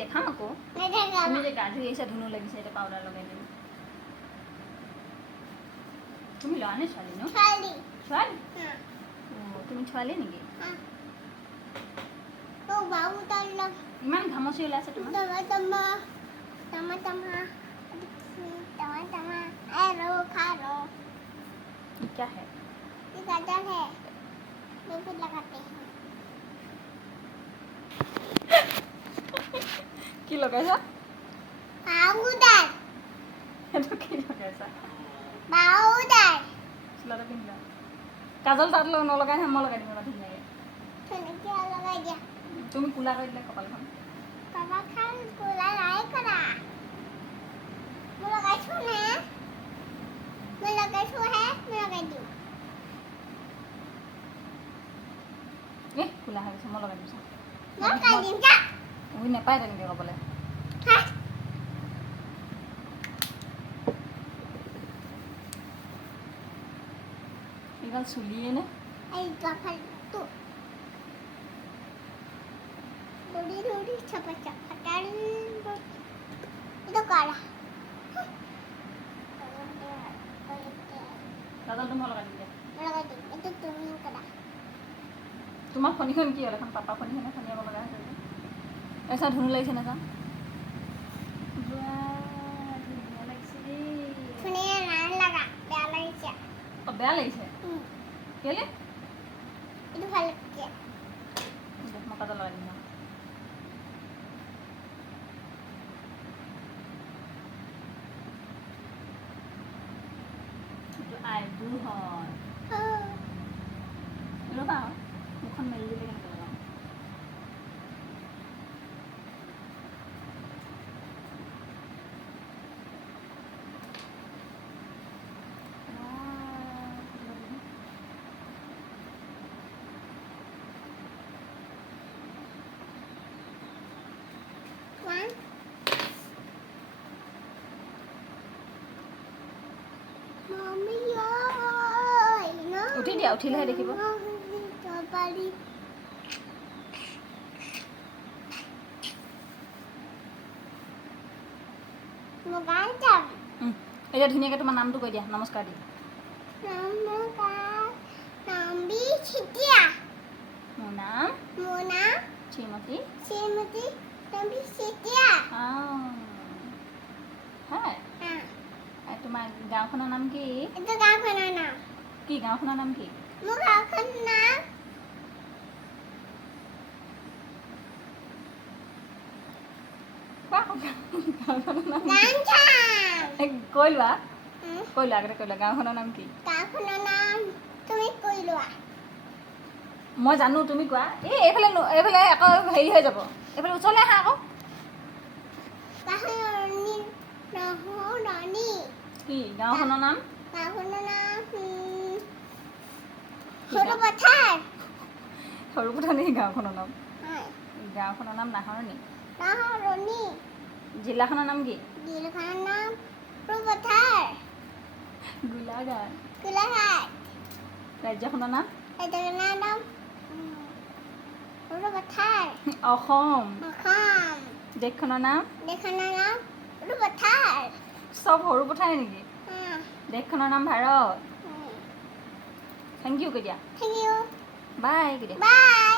দেখাম আকৌ তুমি যে গা ধুই আহিছা ধুনু লাগিছে এতিয়া পাউডাৰ লগাই দিম তুমি ল'ৰা নে ছোৱালী ন ছোৱালী তুমি ছোৱালী নেকি ইমান ঘামচি ওলাইছে তোমাৰ क्या है ये गाजर है बिल्कुल लगाते हैं কি লগাইছা पाउडर এইটো কি লগাইছা पाउडर চোলাটো পিন্ধিলা কাজল তাত নলগাই নহয় মই লগাই দিম ৰ'বা ধুনীয়াকৈ तूने क्या लगा दिया তুমি কোলা কৰি দিলা কপালখন पापा खान कोला नहीं करा मैं लगाई छू है मैं लगाई दूँ এ কোলা হৈ গৈছে মই লগাই দিম मैं लगाई दूँ क्या উই নাপায় তেনেকৈ ক'বলৈ हाँ এইডাল চুলিয়ে নে आई गफल तू थोड़ी थोड़ी छपा छपा टन इधर काला কাজলটো মই লগাই দিম দিয়া मैं लगा दूँ इधर तुम करा তোমাৰ ফণীখন কি হ'ল এখন পাপা ফণীখনে ফণীয়াব লগা হৈছে যে এচা ধুনু লাগিছে না চা ধুনীয়া লাগিছে দেই सुने नान लगा प्याला ही क्या অঁ বেয়া লাগিছে কেলে इधर फल क्या মই কাজল লগাই দিম এইটো আইব্ৰু হয় ৰ'বা মুখখন মেলি দিলে কেনেকৈ লগাম One Mommy ơi nó উঠি দিয়া উঠিলেহে দেখিব পাৰি মই গান যাম এতিয়া ধুনীয়াকৈ তোমাৰ নামটো কৈ দিয়া নমস্কাৰ দি নমস্কাৰ নামবি চিতিয়া মোৰ নাম মোৰ নাম শ্ৰীমতী শ্ৰীমতী নামবি চিতিয়া হয় তোমাৰ গাঁওখনৰ নাম কি এইটো গাঁওখনৰ নাম কি গাঁওখনৰ নাম কি মোৰ গাঁওখনৰ নাম গাঁওখনৰ নাম গানচাম কৈ লোৱা আগতে কৈ লোৱা গাঁওখনৰ নাম কি গাঁওখনৰ নাম তুমি কৈ লোৱা মই জানো তুমি কোৱা এইফালে আকৌ হেৰি হৈ যাব এইফালে ওচৰলৈ আহা আকৌ গাঁওখনৰ নহৰণি কি গাঁওখনৰ নাম গাঁওখনৰ নাম সৰু পথাৰ সৰু কথা নেকি গাঁওখনৰ নাম হয় গাঁওখনৰ নাম নাহৰণি নহৰণি জিলাখনৰ নাম কি জিলাখনৰ নাম সৰু পথাৰ গোলাঘাট গোলাঘাট ৰাজ্যখনৰ নাম ৰাজ্যখনৰ নাম সৰু পথাৰ অসম অসম দেশখনৰ নাম দেশখনৰ নাম সৰু পথাৰ চব সৰু কথাই নেকি দেশখনৰ নাম ভাৰত থেংক ইউ কৈ দিয়া থেংক ইউ বাই কৈ দিয়া বাই